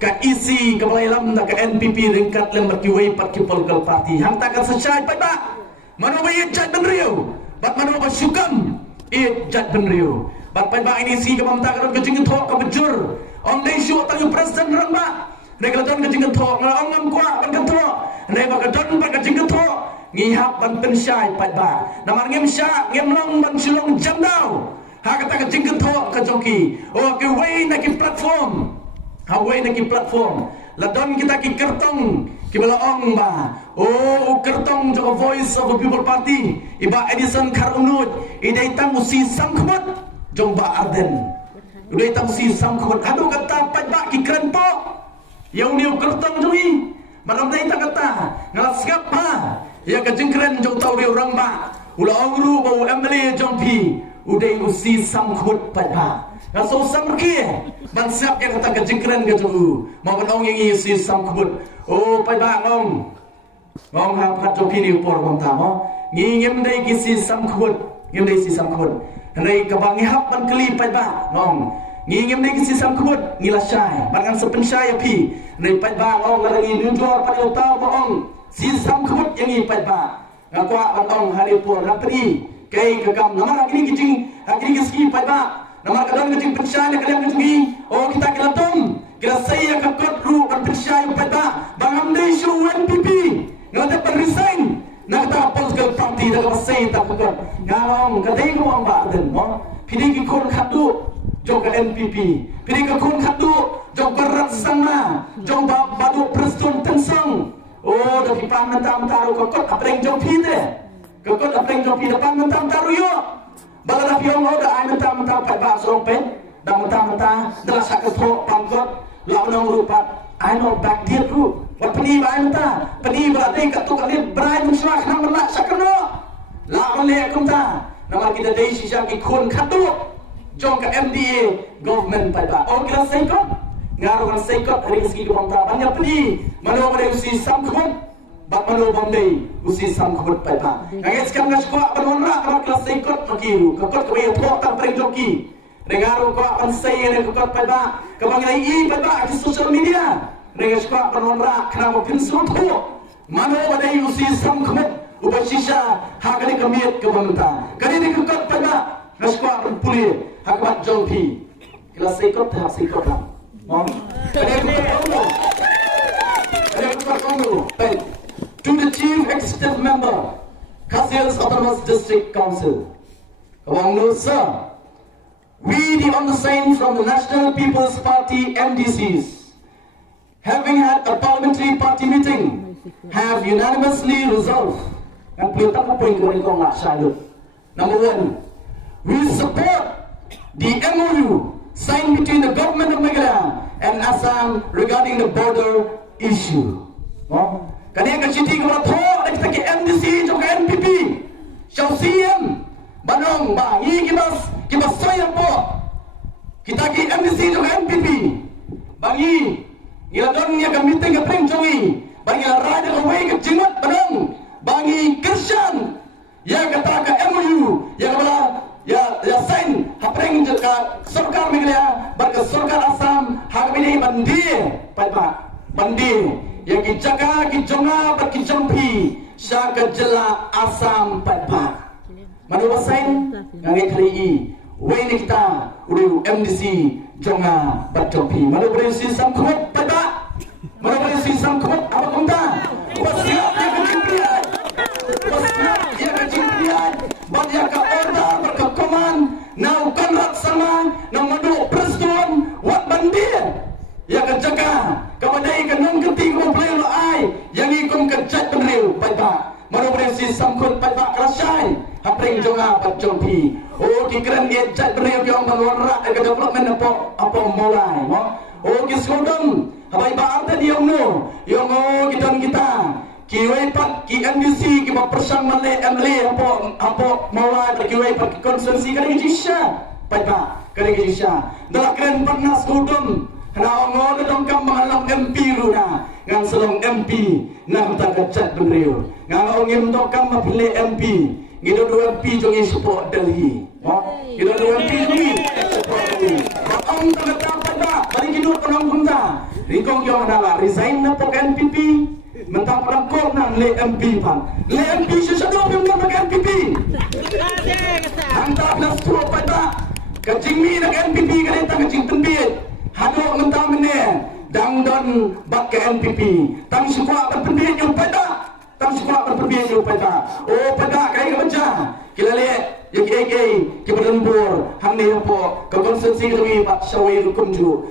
ka isi ka balailam na ka NPP ringkat lem berkiwai pat ki political party hang takkan secai pai ba manu ba jat benriu bat manu ba syukam jat benriu bat pai ba ini si ka mamta ka jing thok ka bejur ong dei syu tang presiden rang ba regulator ka jing thok ngala ong ngam kwa ban ka thok ne ba ka don ba ka jing thok ngihap ban pensyai pai ba namar ngem sya ngem long ban silong jam dau ha kata ka jing thok ka joki ke way na ki platform ha way na ki platform ladon kita ki kertong ki balaong ba kertong jo voice of the people party iba Edison Karunut idai tang usi samkhut jong ba arden idai tang usi samkhut adu kata pai ba ki keren po yang niu kertong joi malam dai ta kata ngalas gap ha ya ka jing keren jong tau riu rang ba ulaong ru ba MLA jong pi udai usi samkhut pai ba so samki ban siap yang kata kejengkeran ke tu mau ong yang isi samkhut pai ba ngong ha phat jo pini por bang ta mo ngiem dai kisi samkhut ngiem dai si samkhut rei ka bang hap ban kli pai ba ngong ngiem dai kisi samkhut ngila syai ban kan sepen syai pi rei pai ba ngong la ngi nu jor pa yo ta ba ong si samkhut yang i pai ba ngakwa ban ong hari por rapri kai ka gam nama lagi kijing lagi kiski pai ba nama kadang kijing pensyai kadang kijing kita kelatong kira saya ka kot ru ban pensyai pai ba bangam dei shu NPP ngata resign nak ta political party da ka sei ta kot ngawang ka dei ko ang ba den mo pidi ki kon khatu jong ka NPP pidi ka kon khatu jong ka raksana jong ba badu preston tensang da pi pan tam taru ko kot apreng jong pi de kot apreng jong pi depan tam taru yo bala da pi ong da ai tam pai ba sorong pen da tam da sak tho pangkot la nong rupat ai no back dia ru wat pani ba ai ta pani ba dei ka tu ka le brai musra kham la sakno la ole kum ta nama kita dei si jang ki khon khatu jong ka MDA government pai ba kira sei ko ngaro kan sei ko hari ki ko ta banyak pani mano ba usi samkhut bat mano bomdei usi samkhut pai ba ngai skam na sko ban ra ka kelas sei ko makiru ka kot ko ye tho ta preng joki Rengaru ko ang say ne ko pai ba kabang nai i pai ba di social media rengas ko panon ra khna mo pin so tho mano ba dai usi samkhut ubashisha hakali kamiet ke bamta kani ni ko pai ba nas ko ang puli hakbat jong phi kila say ko ta say ko la mo to the chief executive member Kasias Autonomous District Council kabang no sir. We, the undersigned from the National People's Party MDCs, having had a parliamentary party meeting, have unanimously resolved, number one, we support the MOU signed between the government of Meghalaya and Assam regarding the border issue. Kanya kachiti ko tho kita ke MDC jo ke NPP, Shau CM, Banong ba kita saya po kita ki MDC jo NPP bangi ila don nya meeting ka preng jongi bangi raja ko wei ka jimat banong bangi Christian ya kata ka MOU ya bala ya sign ha preng jo ka sarkar Meghalaya bar ka sarkar Assam ha bini bandi pai ba bandi ya ki jaga ki jonga bar ki jampi sya ka jela Assam pai ba manu wasain ngai kali wei ni kita uru MDC jonga batjopi manu beri si samkhut pada manu beri si samkhut apa kumta wasiat ya kejimpian wasiat ya kejimpian banyak ka order berkekoman nau konrak sama nau madu preston wat bandir ya kejaga kamadai kanong keting ko play lo ai yang ikum kejat penriu pada manu beri si samkhut pada kerasai apreng jonga batjopi ki keren dia chat beriau yang mengorak ke development apa mulai mo ki skodom habai ba arte dia no yang kita ki wei pat ki MDC ki ba persang male MLA apa mulai ki wei pat konsensi kali jisha pai ba kali jisha dalam keren panas skodom na ngo dong kam malam MP runa ngang selong MP nang ta chat beriau ngang ngim dong kam mapile MP ngido do MP jongi support Delhi ngido do MP jongi support Delhi ang ta pada kali ngido penong kumta ri Ikong yung adalah resign na po ka NPP. Mentang perangkot na le MP pan. Le MP siya daw yung mga NPP. Hangtap na stro pa ita. Kajing mi nag NPP kanita kajing tembit. Hadok mentang mene. Dang don bak ke NPP. Tang suka berpendirian yung pa ita. Tang suka berpendirian yung pa ita. Oh pada kaya ka baca. Kilale yang KK kiberlembur. Hang ni po. Kau konsensi kami pak syawai hukum tu.